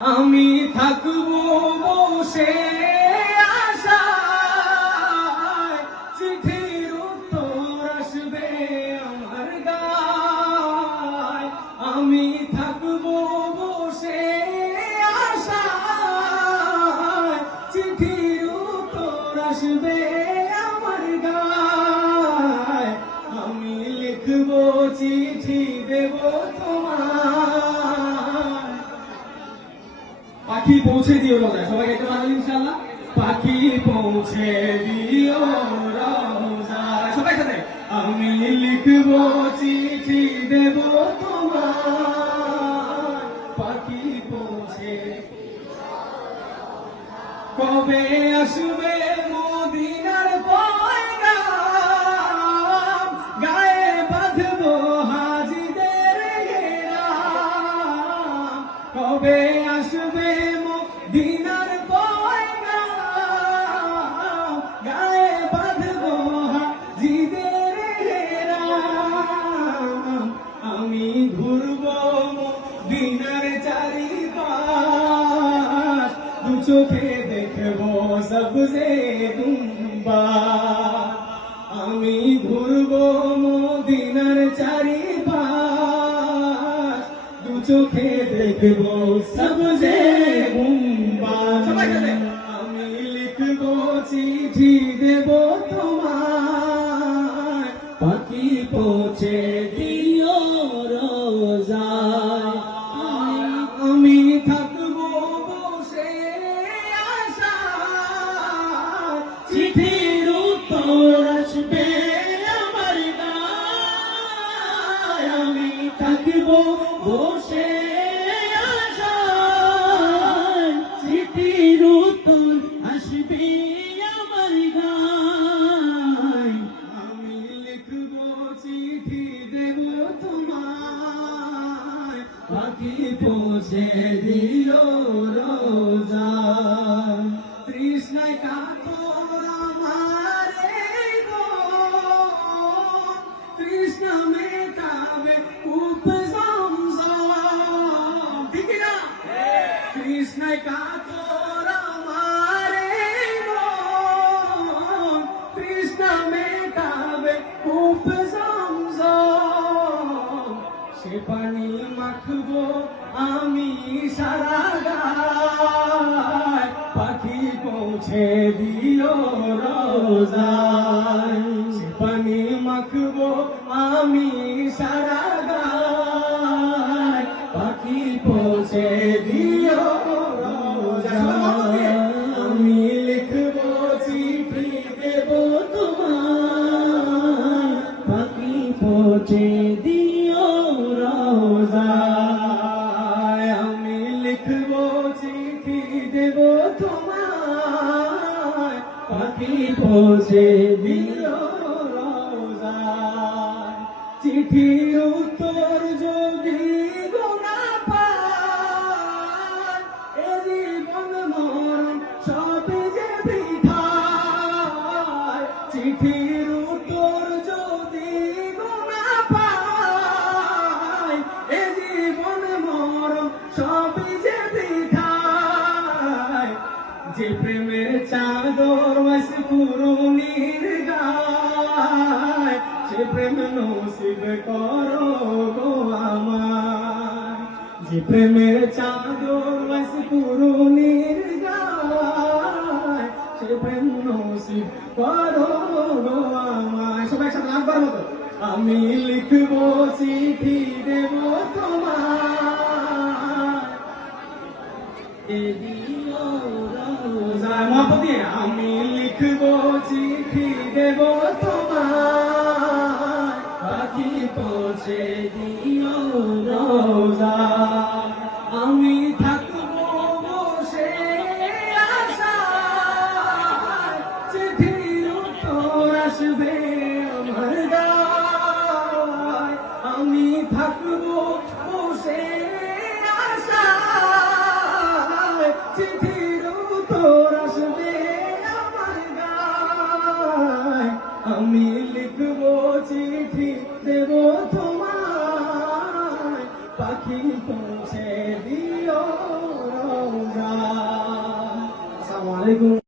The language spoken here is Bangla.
আমি থাকবো বসে আশায়, চিঠির উত্তর আসবে আমার গায়। আমি থাকবো বসে আশায়, চিঠির উত্তর আসবে আমার গায়। আমি লিখবো চিঠি দেব তোমার। পাখি পৌঁছে দিও রোজায়, সবাই গাইতে পারবেন ইনশাআল্লাহ। পাখি পৌঁছে দিও রোজায়, সবাই সাথে। আমি লিখবো চিঠি দেব তোমার। পাখি পৌঁছে কবে আসবে মদিনার পয়গাম, গায়ে বাঁধবো হাজিদের ঘেরাম। কবে আসবে মদিনার পয়গাম, গায়ে বাঁধবো হাজিদের ঘেরাম। আমি ঘুরবো মদিনার চারিপাশ, দু চোখে দেখবো সবজে দুম্বা। আমি ঘুরবো মদিনার চারিপাশ, দু চোখে দেখবো সবজে দুম্বা। আমি লিখবো চিঠি দেব তোমার। পাখি পৌঁছে দিও রোজায়। আমি থাকবো বসে আশায়, চিঠির উত্তর আসবে আমার গায়। আমি থাকবো বসে আশায়, চিঠির উত্তর আসবে আমার গায়। আমি লিখবো চিঠি দেব তোমায়। পাখি পৌঁছে দিও রোজায়। তৃষ্ণায় কাতর আমার এই মন, তৃষ্ণা মেটাবে কূপ জমজম। ঠিক না? তৃষ্ণায় কাতর আমার এই মন, তৃষ্ণা মেটাবে কূপ জমজম। সে পানি মাখবো আমি সারা গায়। পাখি পৌঁছে দিও রোজায়। সে পানি মাখবো আমি সারা গায়। পাখি পৌঁছে দিও রোজায়। আমি লিখবো চিঠি দেব তোমার। পাখি পৌঁছে দিও রোজায়। আমি লিখবো চিঠি দেব তোমার। পাখি পৌঁছে দিও রোজায়। চিঠির উত্তর যদি গোনা পায়, এ জীবন মরণ সবই যে বৃথায়। চিঠির উত্তর যদি গোনা পায়, এ জীবন মরণ সবই যে বৃথায়। যে প্রেমের চাদর মাসকুরুনির গায়, সে প্রেম নসিব করো গো আমায়। যে প্রেমের চাদর মাসকুরুনির গায়, সে প্রেম নসিব করো গো আমায়। সবাই একসাথে লাগবার মতো। আমি লিখবো চিঠি দেব তোমার। দিও রোজায়। মহাপতি, আমি লিখবো চিঠি দেব তোমার। পাখি পৌঁছে দিও রোজায়। আমি থাকবো বসে আশায়, চিঠির উত্তর আসবে আমার গায়। আমি থাকবো বসে আশায়, চিঠির উত্তর আসবে আমার গায়। আমি লিখবো চিঠি দেব তোমার। পাখি পৌঁছে দিও। আলাইকুম।